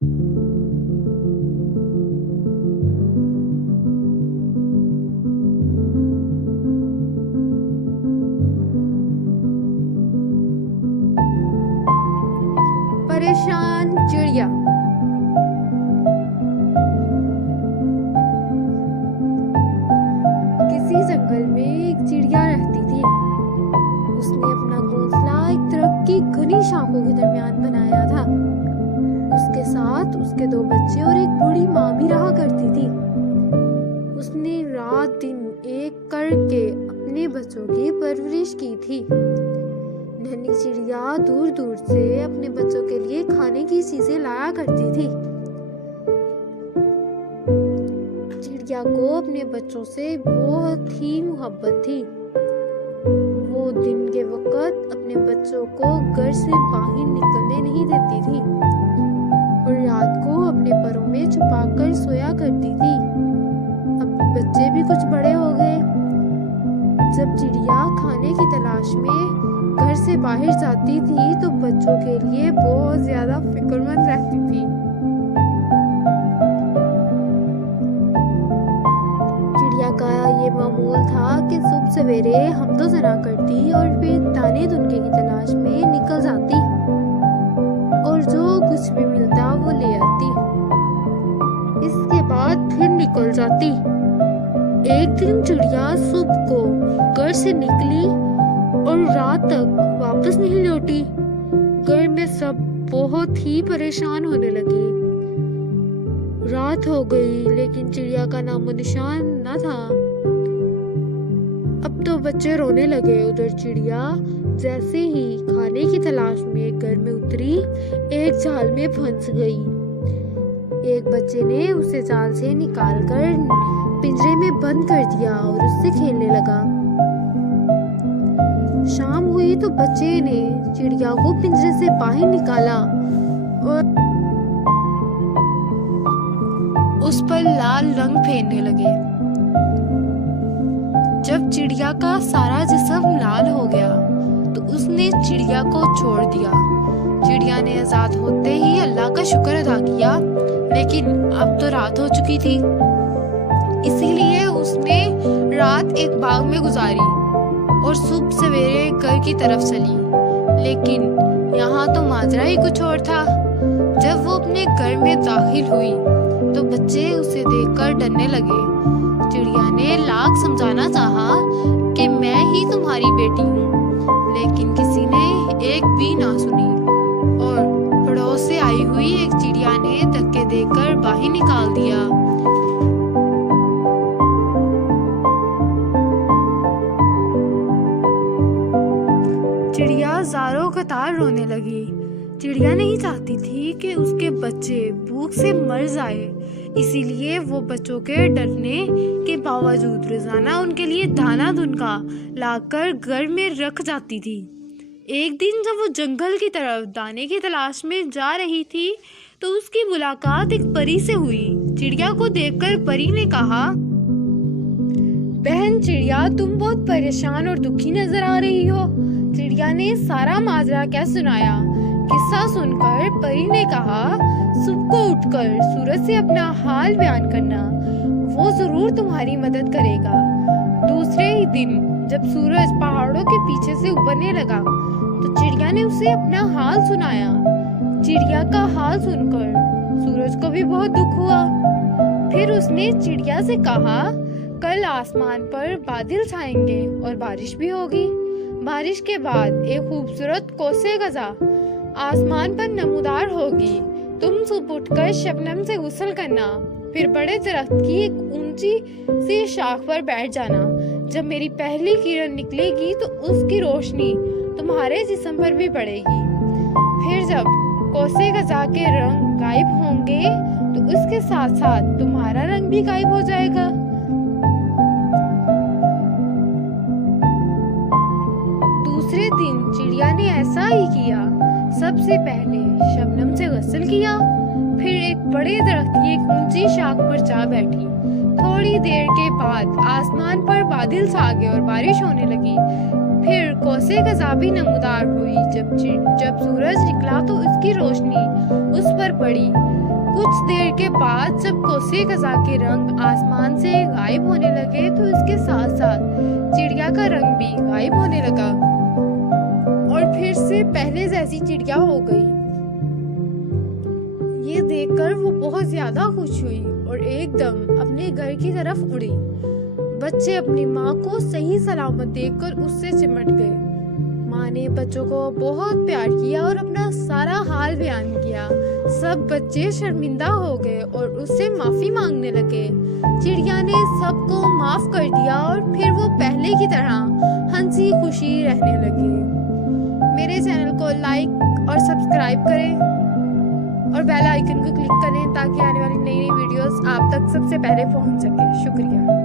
परेशान चिड़िया। किसी जंगल में एक चिड़िया रहती थी। उसने अपना घोंसला एक दरख्त की घनी शाखों के दरमियान बनाया था। उसके साथ उसके 2 बच्चे और एक बूढ़ी माँ भी रहा करती थी। उसने रात दिन एक करके अपने बच्चों की परवरिश की थी। नन्ही चिड़िया दूर दूर से अपने बच्चों के लिए खाने की चीजें लाया करती थी। चिड़िया को अपने बच्चों से बहुत ही मोहब्बत थी। वो दिन के वक्त अपने बच्चों को घर से बाहर निकलने नहीं देती थी और रात को अपने परों में छुपाकर सोया करती थी। अब बच्चे भी कुछ बड़े हो गए। जब चिड़िया खाने की तलाश में घर से बाहर जाती थी तो बच्चों के लिए बहुत ज्यादा फिक्रमंद रहती थी। चिड़िया का ये मामूल था कि सुबह सवेरे हम तो सना करती और फिर दाने दुनके की तलाश में निकल जाती और जो कुछ भी मिलता वो ले आती। इसके बाद फिर निकल जाती। एक दिन चिड़िया सुबह को घर से निकली और रात तक वापस नहीं लौटी। घर में सब बहुत ही परेशान होने लगे। रात हो गई लेकिन चिड़िया का नामो निशान न था। अब तो बच्चे रोने लगे। उधर चिड़िया जैसे ही खाने की तलाश में घर में उतरी, एक जाल में फंस गई। एक बच्चे ने उसे जाल से निकालकर पिंजरे में बंद कर दिया और उससे खेलने लगा। शाम हुई तो बच्चे ने चिड़िया को पिंजरे से बाहर निकाला और उस पर लाल रंग फेरने लगे। जब चिड़िया का सारा जिस्म लाल हो गया तो उसने चिड़िया को छोड़ दिया। चिड़िया ने आजाद होते ही अल्लाह का शुक्र अदा किया, लेकिन अब तो रात हो चुकी थी। इसीलिए उसने रात एक बाग में गुजारी और सुबह सवेरे घर की तरफ चली। लेकिन यहाँ तो माजरा ही कुछ और था। जब वो अपने घर में दाखिल हुई तो बच्चे उसे देखकर डरने लगे। चिड़िया ने लाख समझाना चाहा कि मैं ही तुम्हारी बेटी हूँ, लेकिन किसी ने एक भी ना सुनी और पड़ोस से आई हुई एक चिड़िया ने धक्के देकर बाहर निकाल दिया। चिड़िया ज़ारों कतार रोने लगी। चिड़िया नहीं चाहती थी कि उसके बच्चे भूख से मर जाए, इसीलिए वो बच्चों के डरने के बावजूद रोजाना उनके लिए दाना दुनका लाकर घर में रख जाती थी। एक दिन जब वो जंगल की तरफ दाने की तलाश में जा रही थी तो उसकी मुलाकात एक परी से हुई। चिड़िया को देखकर परी ने कहा, बहन चिड़िया, तुम बहुत परेशान और दुखी नजर आ रही हो। चिड़िया ने सारा माजरा क्या सुनाया। किस्सा सुनकर परी ने कहा, सुबह को उठकर सूरज से अपना हाल बयान करना, वो जरूर तुम्हारी मदद करेगा। दूसरे ही दिन जब सूरज पहाड़ों के पीछे से उभरने लगा तो चिड़िया ने उसे अपना हाल सुनाया। चिड़िया का हाल सुनकर सूरज को भी बहुत दुख हुआ। फिर उसने चिड़िया से कहा, कल आसमान पर बादल छाएंगे और बारिश भी होगी। बारिश के बाद एक खूबसूरत कोसे गजा आसमान पर नमूदार होगी। तुम सुबह उठकर शबनम से गुस्ल करना, फिर बड़े दरख्त की एक ऊंची सी शाख पर बैठ जाना। जब मेरी पहली किरण निकलेगी तो उसकी रोशनी तुम्हारे जिस्म पर भी पड़ेगी। फिर जब कोसे गजा के रंग गायब होंगे तो उसके साथ साथ तुम्हारा रंग भी गायब हो जाएगा। दूसरे दिन चिड़िया ने ऐसा ही किया। सबसे पहले शबनम से गुस्ल किया, फिर एक बड़े दरख्त की एक ऊंची शाख पर जा बैठी। थोड़ी देर के बाद आसमान पर बादल छा गए और बारिश होने लगी। फिर कौसे कज़ा भी नमूदार हुई। जब सूरज निकला तो उसकी रोशनी उस पर पड़ी। कुछ देर के बाद जब कौसे कज़ा के रंग आसमान से गायब होने लगे तो उसके साथ साथ चिड़िया का रंग भी गायब होने लगा और फिर से पहले जैसी चिड़िया हो गई। ये देखकर वो बहुत ज्यादा खुश हुई और एकदम अपने घर की तरफ उड़ी। बच्चे अपनी माँ को सही सलामत देखकर उससे चिमट गए। माँ ने बच्चों को बहुत प्यार किया और अपना सारा हाल बयान किया। सब बच्चे शर्मिंदा हो गए और उससे माफी मांगने लगे। चिड़िया ने सबको माफ कर दिया और फिर वो पहले की तरह हंसी खुशी रहने लगी। मेरे चैनल को लाइक और सब्सक्राइब करें और बेल आइकन को क्लिक करें ताकि आने वाली नई वीडियोस आप तक सबसे पहले पहुंच सके। शुक्रिया।